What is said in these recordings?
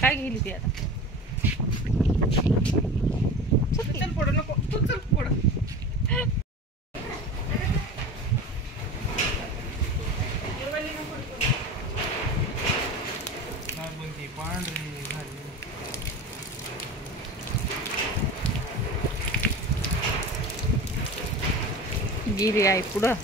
काय गेली ती आता? चल पुढं नको तू चल पुढं. गिरी आहे पुढं.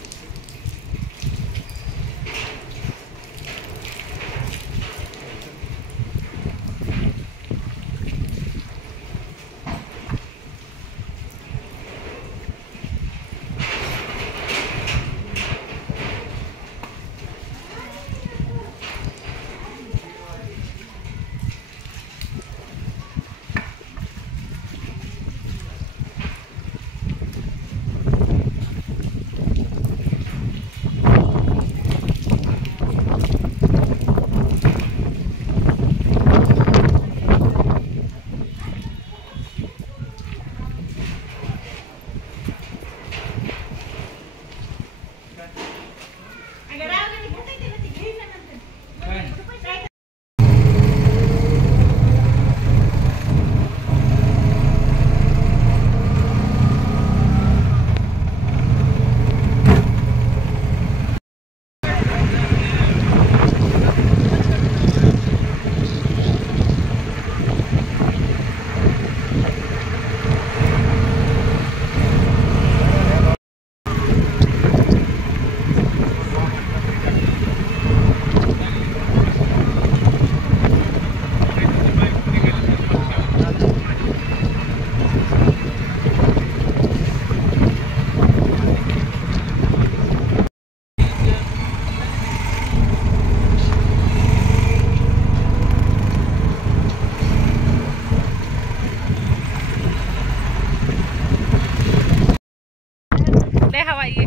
हवा ये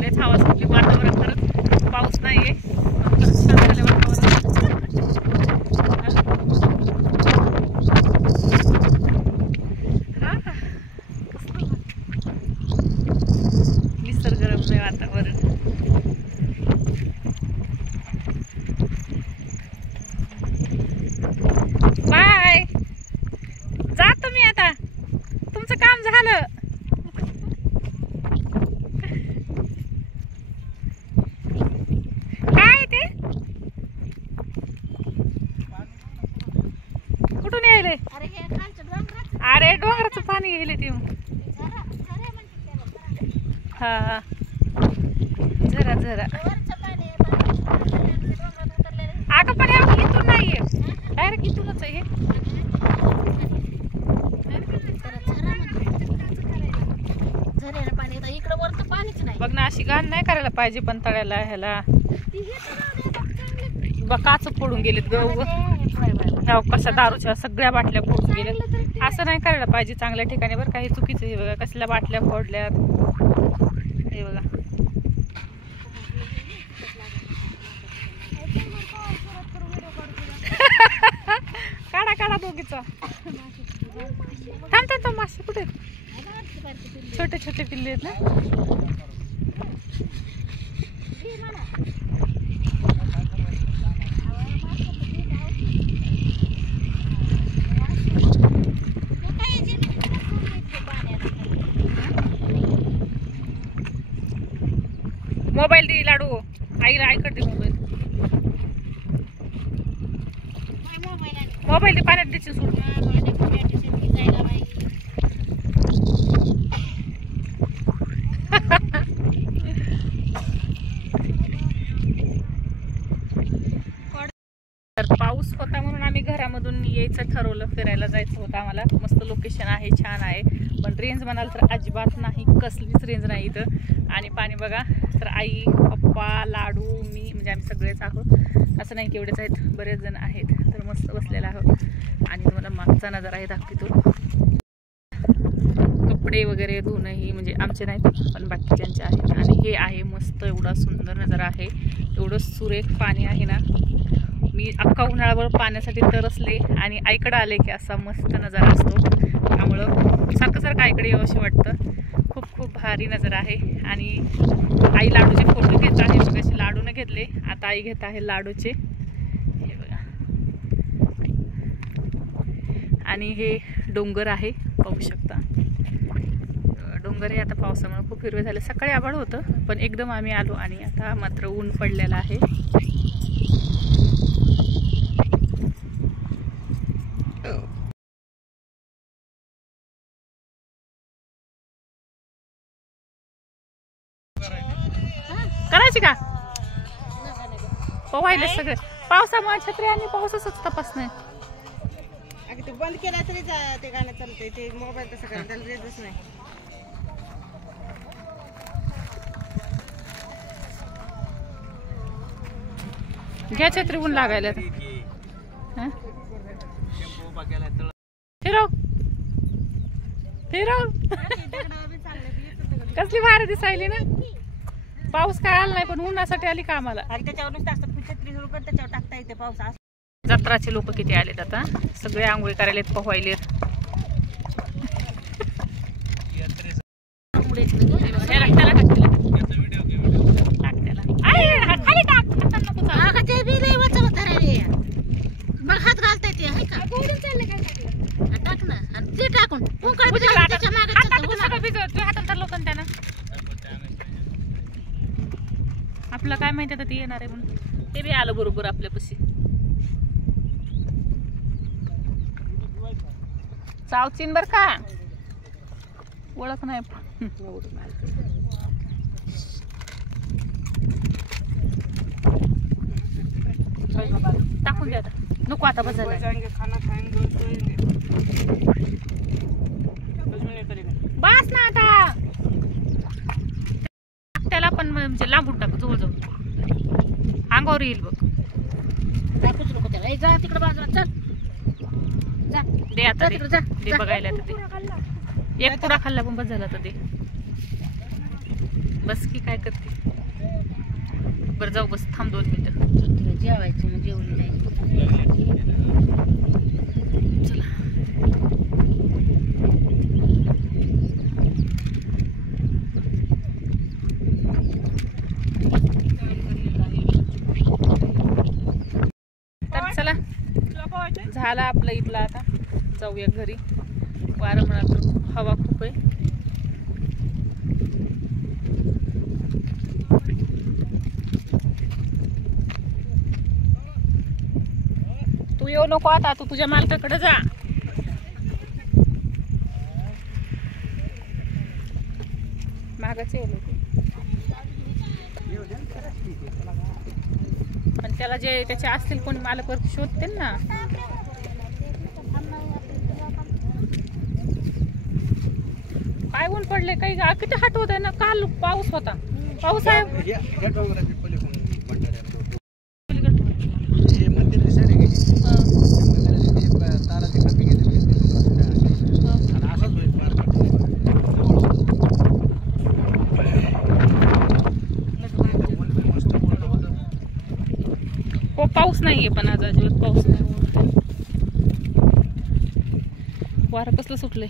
लेच हवा सुटली. वातावरण खरंच पाऊस नाहीये. निसर्गरम्य वातावरण. बाय, जातो मी आता. तुमचं काम झालं. काय ते कुठून यायले? अरे डोंगराचं पाणी गेले ते. हा झरा झरा. अगं पण इथून नाहीये, डायरेक्ट इथूनच आहे. बघ ना, अशी घाण नाही करायला पाहिजे पण तळ्याला ह्याला काच फोडून गेलेत ग. ह्या कशा दारूच्या सगळ्या बाटल्या फोडून गेल्यात. असं नाही करायला पाहिजे चांगल्या ठिकाणी बरं. काही चुकीचं हे बघा, कसल्या बाटल्या फोडल्यात हे बघा. काढा काढा दोघीचा. थांब थांब, मासे कुठे? छोटे छोटे पिल्ले आहेत ना. मोबाईल दे लाडू. आईला आईकडे दे मोबाईल. मोबाईल दे, पाण्यात द्यायची सोड. तर पाऊस होता म्हणून आम्ही घरामधून यायचं ठरवलं. फिरायला जायचं होतं आम्हाला. मस्त लोकेशन आहे, छान आहे. पण रेंज म्हणाल तर अजिबात नाही, कसलीच रेंज नाही इथं. आणि पाणी बघा तर आई, पप्पा, लाडू, मी म्हणजे आम्ही सगळेच आहोत. असं नाही की एवढेच आहेत, बरेच जण आहेत. तर मस्त बसलेला आहोत. आणि तुम्हाला मागचा नजारा आहे दाखवतो. कपडे वगैरे धुणंही म्हणजे आमचे नाहीत पण बाकीच्यांचे आहेत. आणि हे आहे मस्त एवढा सुंदर नजारा आहे. एवढं सुरेख पाणी आहे ना. मी अख्खा उन्हाळ्यावर पाण्यासाठी तरसले आणि आईकडे आले की असा मस्त नजारा असतो. त्यामुळं सारखं सारखं आईकडे यावंशी वाटतं. खूप खूप खूप भारी नजर आहे. आणि आई लाडूचे फोटो घेत आहे. मगाशी लाडूने घेतले, आता आई घेत आहे लाडूचे. हे बघा. आणि हे डोंगर आहे, पाहू शकता. डोंगर हे आता पावसामुळे खूप हिरवे झाले. सकाळी आभाळ होतं पण एकदम आम्ही आलो आणि आता मात्र ऊन पडलेलं आहे. करायची का पोहायला सगळे पावसामुळे छत्री आणि पावसाचाच तपास नाही. ते बंद केला तरी ते गाणं चालतंय. ते मोबाईल तसं करायला त्याला रेंजच नाही. घ्या छत्री ऊन लागायला. फिरव फिरव. कसली भारी दिसायली ना. पाऊस काय आला नाही पण उन्हासाठी आली का आम्हाला. त्याच्यावर छत्री सुरू कर, त्याच्यावर टाकता येते पाऊस. जत्राचे लोक किती आलेत आता. सगळे आंघोळी करायलेत, पोहायलेत. हात घालता येते टाक ना आणि ते टाकून आपलं काय माहिती आता ते येणार आहे म्हणून. ते बी आलं बरोबर आपल्यापाशी. चावचीन बर का, ओळख नाही. टाकून द्या आता, नको आता बसायला. बस ना आता. त्याला पण म्हणजे लांबून टाकू, जवळ जवळ अंगावर येईल बघ. टाकूच नको त्याला. जा तिकडे बाजूला, चल जा. दे आता, दे बघायला. तर दे एक पुडा खाल्ला पण बस झाला. तर दे बस की काय करते. बरं जाऊ, बस थांब 2 मिनिटं. जेवायचं मग जेवली नाही. चला तर चला झाला आपलं इथला. आता जाऊया घरी. वारं म्हणा, हवा खूप आहे. तू येऊ नको आता, तू तुझ्या मालकाकडे जा. मागच येऊ नको. पण त्याला जे त्याचे असतील कोणी मालक शोधतील ना. काय ऊन पडले, काही किती हट होत आहे ना. काल पाऊस होता. पाऊस आहे. हो पाऊस नाहीये पण आज अजिबात पाऊस नाही. वारं कसलं सुटलंय.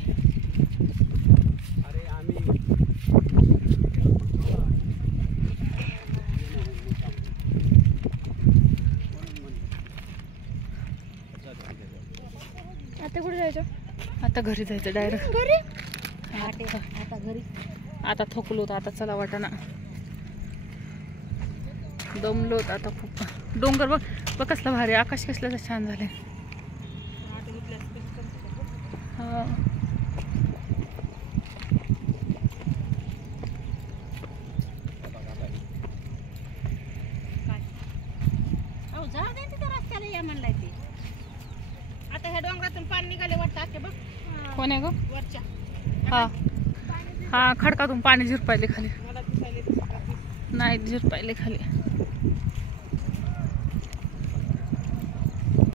आता कुठे जायचं. आता घरी जायचं डायरेक्ट घरी. आता घरी आता थकलो होतो. आता चला वाटाणा. दमलो होतो आता खूप. डोंगर बघ बघ कसला भारी. आकाश कसलं छान झाले. आता ह्या डोंगरातून पाणी निघाले वाटतं. बघ कोण आहे ग. वरच्या हा हा खडकातून पाणी झिरपायले खाली. नाही झिरपायले खाली.